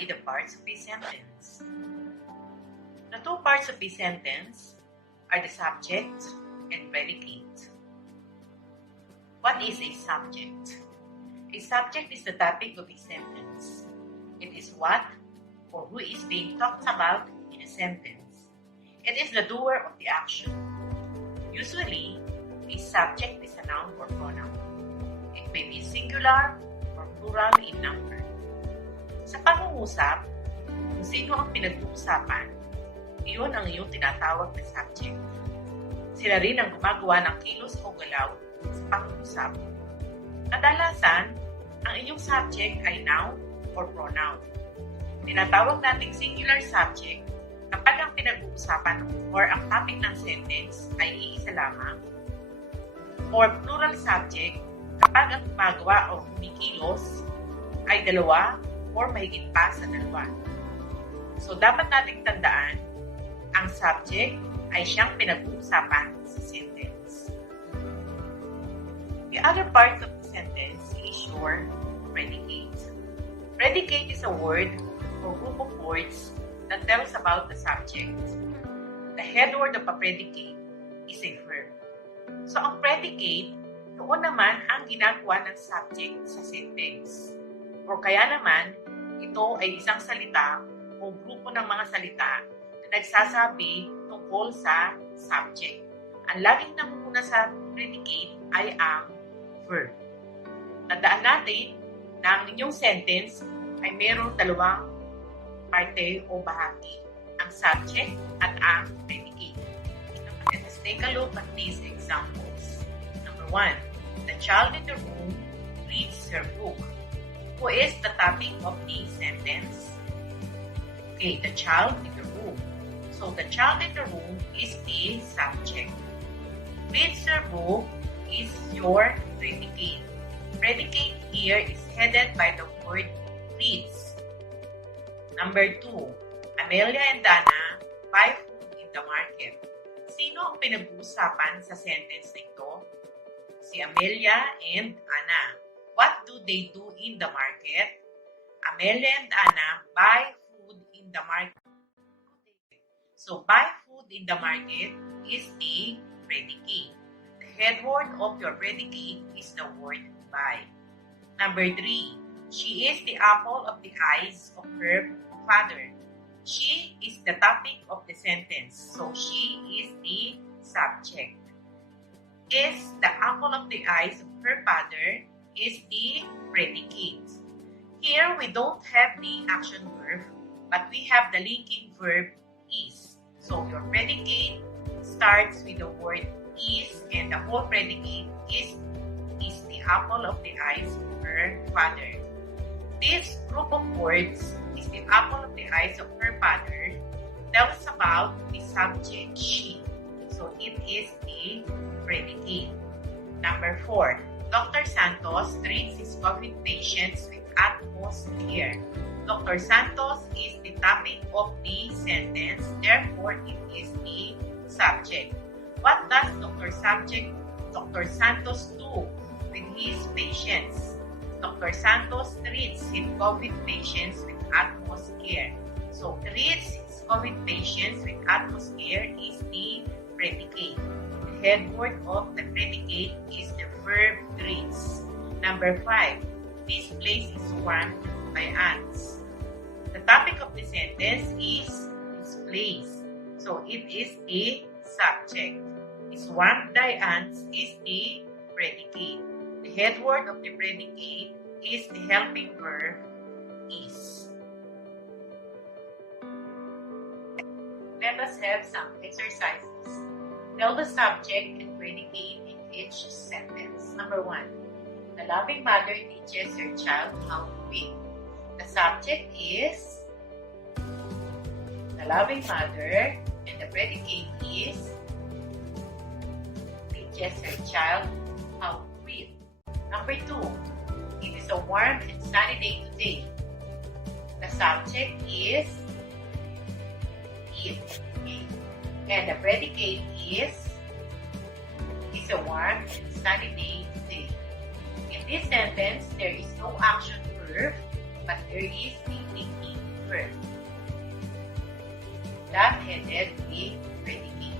study the parts of a sentence. The two parts of a sentence are the subject and predicate. What is a subject? A subject is the topic of a sentence. It is what or who is being talked about in a sentence. It is the doer of the action. Usually, a subject is a noun or pronoun. It may be singular or plural in number. Sa pangungusap, kung sino ang pinag-uusapan, iyon ang iyong tinatawag na subject. Sila rin ang gumagawa ng kilos o galaw sa pangungusap. Kadalasan, ang inyong subject ay noun or pronoun. Tinatawag nating singular subject kapag ang pinag-uusapan or ang topic ng sentence ay iisa lamang, or plural subject kapag ang gumagawa o kumikilos ay dalawa or mahigit pa sa dalawa. So, dapat nating tandaan, ang subject ay siyang pinag-uusapan sa sentence. The other part of the sentence is your predicate. Predicate is a word or group of words that tells about the subject. The head word of a predicate is a verb. So, ang predicate, noon naman ang ginagawa ng subject sa sentence. O kaya naman, ito ay isang salita o grupo ng mga salita na nagsasabi tungkol sa subject. Ang laging namumuna sa predicate ay ang verb. Tandaan natin na ang inyong sentence ay mayroong dalawang parte o bahagi, ang subject at ang predicate. Let us take a look at these examples. Number 1, the child in the room reads her book. Who is the topic of the sentence? Okay, the child in the room. So, the child in the room is the subject. Reads her book is your predicate. Predicate here is headed by the word reads. Number 2, Amelia and Dana buy food in the market. Sino ang pinag-uusapan sa sentence na ito? Si Amelia and Anna. What do they do in the market? Amelia and Anna buy food in the market. So, buy food in the market is the predicate. The head word of your predicate is the word buy. Number 3, she is the apple of the eyes of her father. She is the topic of the sentence. So, she is the subject. Is the apple of the eyes of her father is the predicate. Here, we don't have the action verb, but we have the linking verb is. So, your predicate starts with the word is, and the whole predicate is the apple of the eyes of her father. This group of words is the apple of the eyes of her father tells about the subject she. So, it is the predicate. Number 4, Dr. Santos treats his COVID patients with utmost care. Dr. Santos is the topic of the sentence, therefore it is the subject. What does Dr. Santos do with his patients? Dr. Santos treats his COVID patients with utmost care. So, treats his COVID patients with utmost care is the predicate. The head word of the predicate is the verb treats. Number 5, this place is swarmed by ants. The topic of the sentence is this place. So, it is the subject. Swarmed by ants is the predicate. The head word of the predicate is the helping verb is. Let us have some exercises. Tell the subject and predicate in each sentence. Number 1, the loving mother teaches her child how to read. The subject is the loving mother, and the predicate is teaches her child how to read. Number 2, it is a warm and sunny day today. The subject is it. Okay. And the predicate is it's a warm and sunny day today. In this sentence, there is no action verb, but there is a linking verb. That-headed with predicate.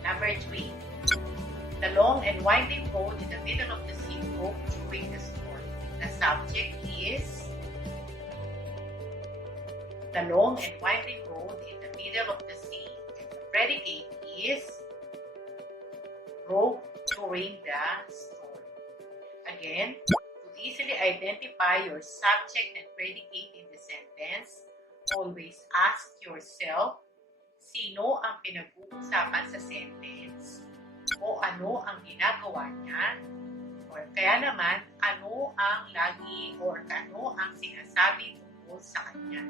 Number 3. The long and winding road in the middle of the sea broke during the storm. The subject is the long and winding road in the middle of the sea. The predicate is broke during the storm. Again, to easily identify your subject and predicate in the sentence, always ask yourself, sino ang pinag-uusapan sa sentence? O ano ang ginagawa niya? Or kaya naman, ano ang lagi or ano ang sinasabi tungkol sa kanya?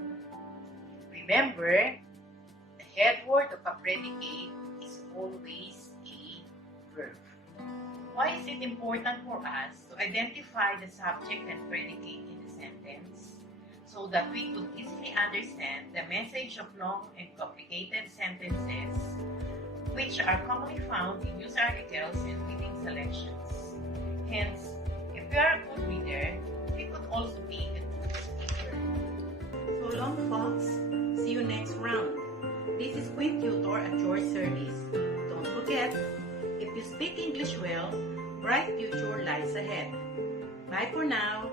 Remember, the head word of a predicate is always a verb. Why is it important for us to identify the subject and predicate in the sentence so that we could easily understand the message of long and complicated sentences which are commonly found in news articles and reading selections? Hence, if you are a good reader, you could also be a good speaker. So long, folks. See you next round. This is Queen Tutor at your service. Don't forget, if you speak English well, bright future lies ahead. Bye for now.